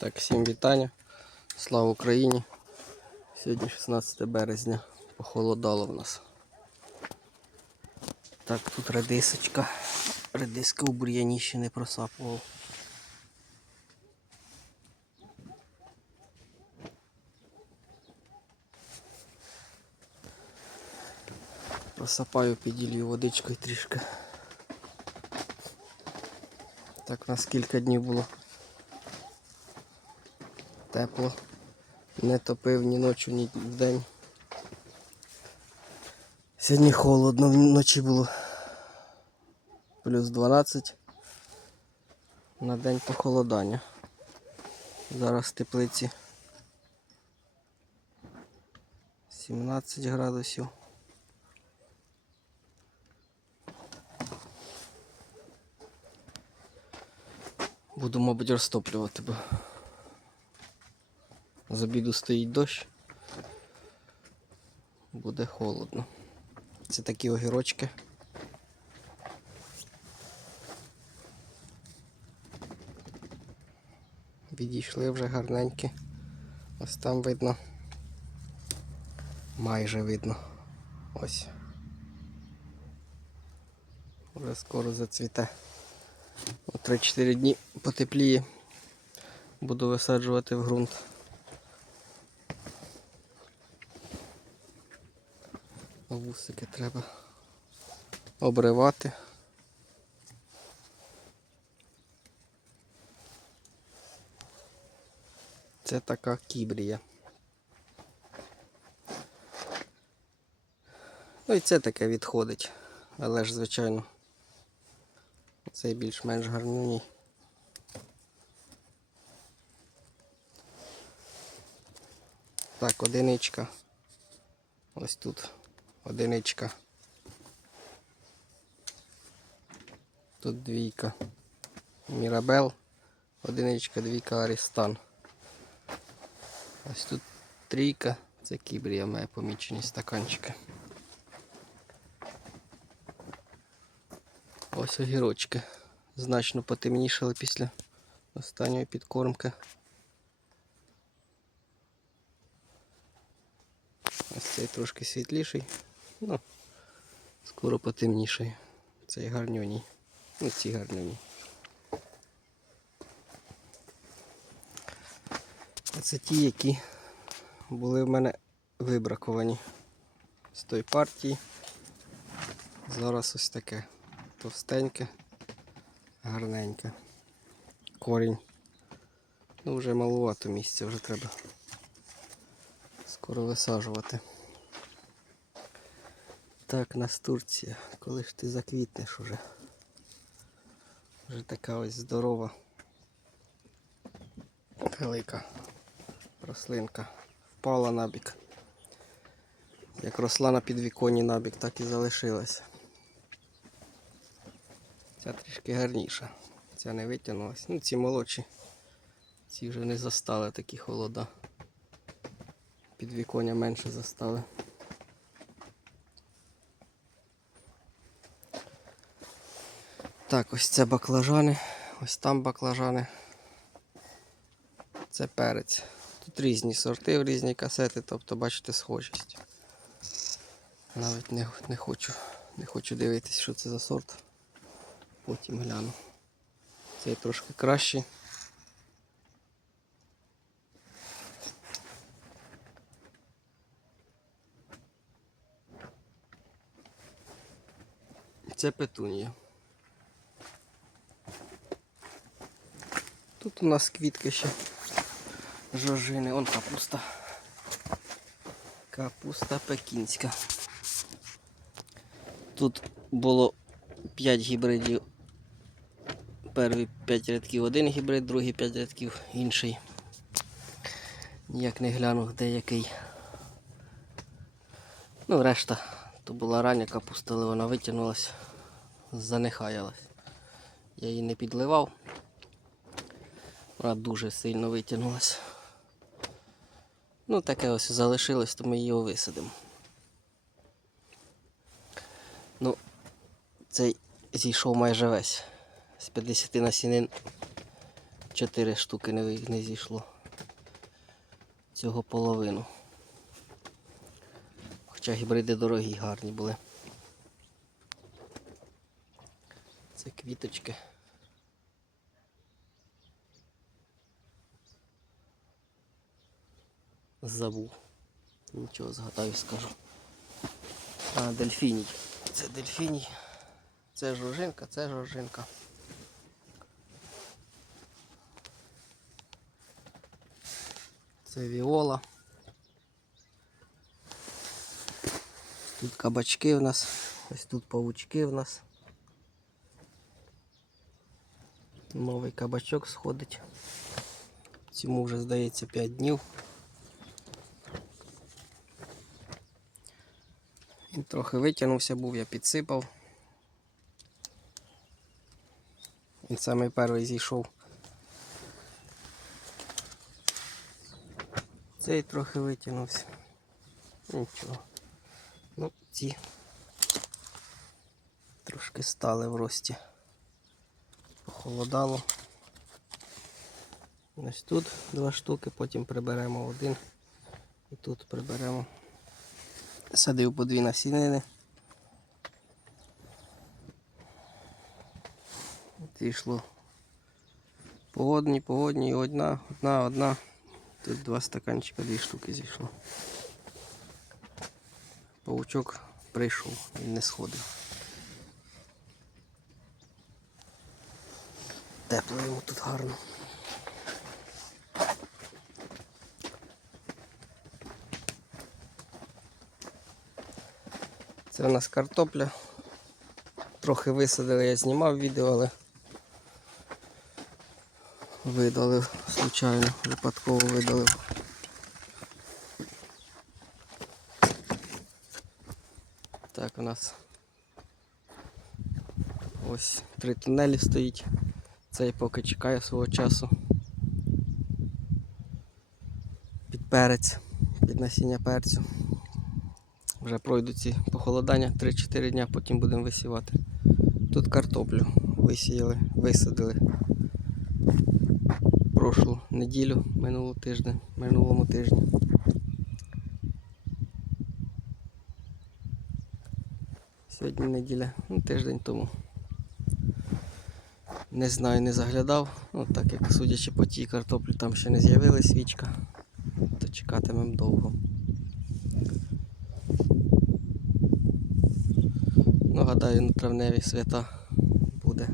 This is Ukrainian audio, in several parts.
Так, всім вітання. Слава Україні. Сьогодні 16 березня. Похолодало в нас. Так, тут редисочка. Редиска у бур'яні ще не просапував. Просапаю, піділью водичкою трішки. Так, у нас кілька днів було тепло. Не топив ні ночі, ні вдень. Сьогодні холодно, вночі було плюс 12. На день похолодання. Зараз в теплиці 17 градусів. Буду, мабуть, розтоплювати, бо з обіду стоїть дощ. Буде холодно. Це такі огірочки. Відійшли вже гарненькі. Ось там видно. Майже видно. Ось. Вже скоро зацвіте. 3-4 дні потепліє. Буду висаджувати в ґрунт. Вусики треба обривати. Це така кібрія. Ну і це таке відходить, але ж, звичайно, цей більш-менш гарнюній. Так, одиничка. Ось тут одиничка. Тут двійка. Мірабел. Одиничка, двійка Арістан. Ось тут трійка. Це кібрія має помічені стаканчики. Ось огірочки. Значно потемнішали після останньої підкормки. Ось цей трошки світліший. Ну, скоро потемніший. Цей гарнюній. Ну, ці гарнюні. А це ті, які були в мене вибраковані з тої партії. Зараз ось таке товстеньке, гарненьке. Корінь. Ну, вже малувато місця, вже треба скоро висаджувати. Так, настурція. Коли ж ти заквітнеш уже? Вже така ось здорова, велика рослинка. Впала набік. Як росла на підвіконні набік, так і залишилася. Ця трішки гарніша. Ця не витягнулася. Ну, ці молодші. Ці вже не застали такі холода. Підвіконня менше застали. Так, ось це баклажани, ось там баклажани. Це перець. Тут різні сорти, різні касети, тобто бачите схожість. Навіть не, не хочу не хочу дивитись, що це за сорт. Потім гляну. Цей трошки кращий. Це петунія. Тут у нас квітки ще жоржини, вон капуста. Капуста пекінська. Тут було 5 гібридів. Перші 5 рядків один гібрид, другий 5 рядків інший. Ніяк не глянув де який. Ну, решта, то була рання капуста, але вона витягнулася, занехаялась. Я її не підливав. Вона дуже сильно витягнулася. Ну, таке ось залишилось, то ми її висадимо. Ну, цей зійшов майже весь. З 50 насінин чотири штуки не, не зійшло. Цього половину. Хоча гібриди дорогі, гарні були. Це квіточки. Забув. Нічого згадаю, скажу. А, дельфіній. Це дельфіній. Це жоржинка, це жоржинка. Це віола. Тут кабачки у нас, ось тут павучки у нас. Новий кабачок сходить. Цьому вже здається 5 днів. Він трохи витягнувся, був, я підсипав. Він самий перший зійшов. Цей трохи витягнувся. Нічого. Ну, ці трошки стали в рості. Похолодало. Ось тут два штуки, потім приберемо один і тут приберемо. Садив по дві насінини. Зійшло по одній, по одній, одна, одна, одна. Тут два стаканчика, дві штуки зійшло. Паучок прийшов, він не сходив. Тепло йому тут гарно. Це у нас картопля. Трохи висадили, я знімав відео, але видалив случайно, випадково видалив. Так, у нас ось три тунелі стоїть. Цей поки чекає свого часу. Під перець, під насіння перцю. Вже пройдуть ці похолодання 3-4 дня, потім будемо висівати. Тут картоплю висіяли, висадили прошлу неділю, минулого тижня, минулому тижні. Сьогодні неділя, ну тиждень тому. Не знаю, не заглядав. Ну, так як судячи по тій картоплі, там ще не з'явилась свічка, то чекатимемо довго. Гадаю, на травневі свята буде.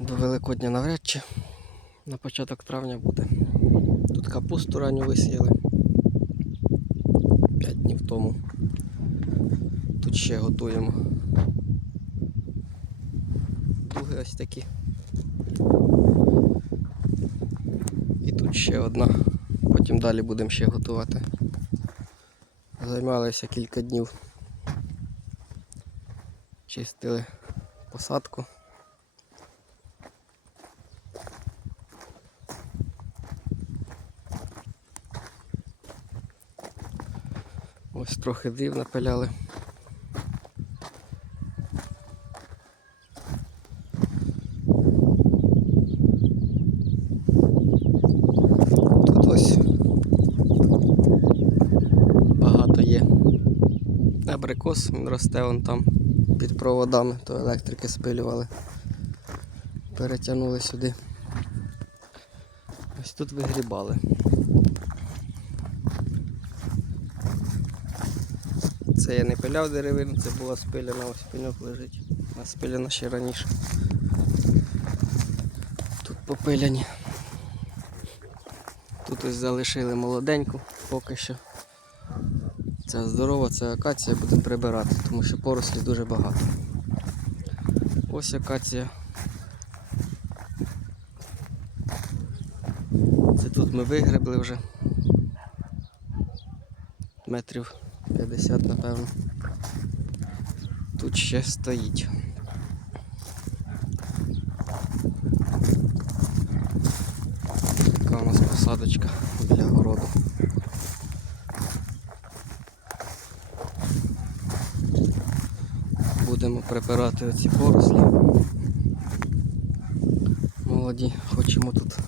До Великодня навряд чи. На початок травня буде. Тут капусту ранню висіяли. 5 днів тому. Тут ще готуємо. Дуги ось такі. І тут ще одна. Потім далі будемо ще готувати. Займалися кілька днів. Чистили посадку. Ось трохи дрів напиляли. Тут ось багато є. Абрикос він росте вон там під проводами, то електрики спилювали. Перетягнули сюди. Ось тут вигрібали. Це я не пиляв деревину, це була спилена, ось пеньок лежить. Спилена ще раніше. Тут попиляні. Тут ось залишили молоденьку поки що. Ця здорова, це акація, будемо прибирати, тому що порослі дуже багато. Ось акація. Це тут ми вигребли вже. Метрів 50, напевно. Тут ще стоїть. Така у нас посадочка для городу. Будемо прибирати оці порослі. молоді. Хочемо тут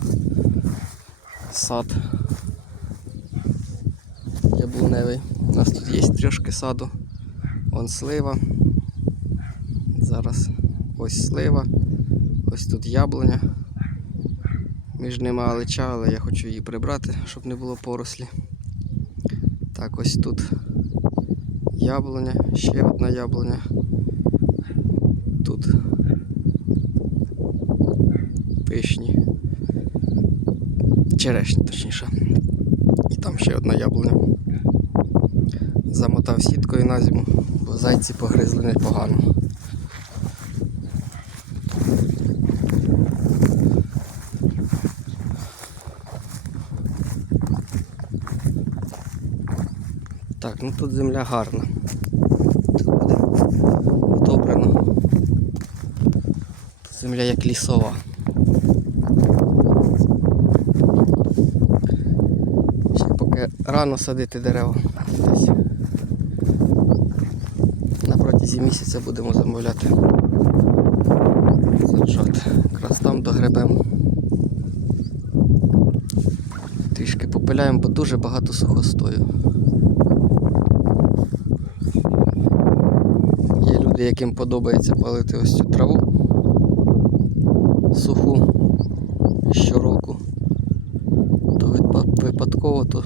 сад яблуневий. У нас тут є трішки саду. Вон слива. Зараз ось слива. Ось тут яблуня. Між ними алича, але я хочу її прибрати, щоб не було порослі. Так, ось тут яблуня, ще одна яблуня. Тут вишні. Черешні, точніше. І там ще одна яблуня. Замотав сіткою на зиму, бо зайці погризли непогано. Так, ну тут земля гарна. Тут буде удобрено. Земля як лісова. Ще поки рано садити дерева. Десь на протязі місяця будемо замовляти. Саджати. Якраз там догребемо. Трішки попиляємо, бо дуже багато сухостою. Є люди, яким подобається палити ось цю траву суху щороку. То випадково, то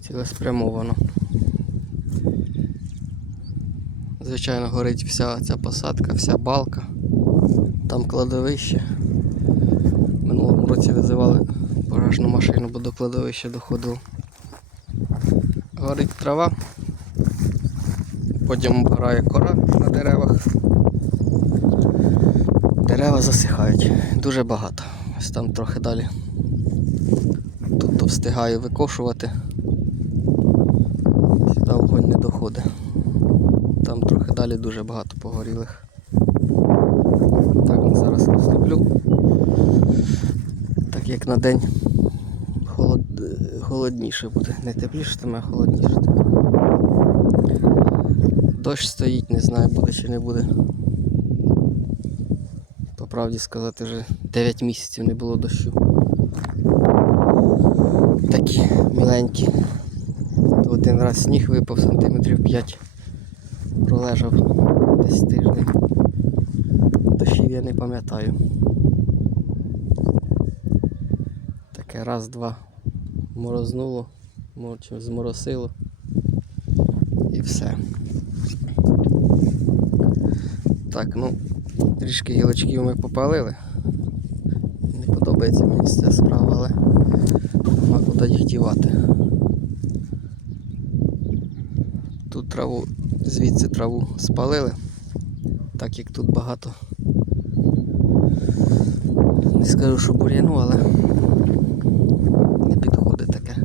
цілеспрямовано. Звичайно, горить вся ця посадка, вся балка. Там кладовище. Минулому році визивали пожежну машину, бо до кладовища доходило. Горить трава. Потім вгорає кора на деревах. Дерева засихають. Дуже багато. Ось там трохи далі. Тут то встигаю викошувати. Сюди вогонь не доходить. Там трохи далі дуже багато погорілих. Так, зараз розтоплю. Так як на день холод... холодніше буде. Не тепліше теплішатиме, а холодніше. Дощ стоїть, не знаю, буде чи не буде. Правді сказати, вже 9 місяців не було дощу. Такі міленькі. Один раз сніг випав сантиметрів 5. Пролежав десь тиждень. Дощів я не пам'ятаю. Таке раз-два морознуло, зморосило і все. Так, ну, трішки гілочків ми попалили. Не подобається мені ця справа, але нема куди їх дівати. Тут траву, звідси траву спалили, так як тут багато. Не скажу, що бур'яну, але не підходить таке.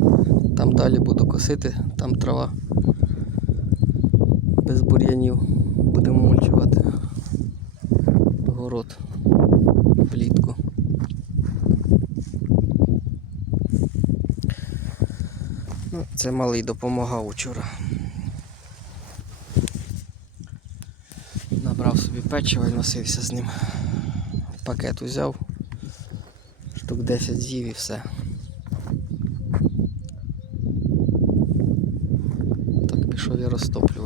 Там далі буду косити, там трава це малий допомагав учора. Набрав собі печиво і носився з ним. Пакет узяв, штук 10 з'їв і все. Так пішов я розтоплювати.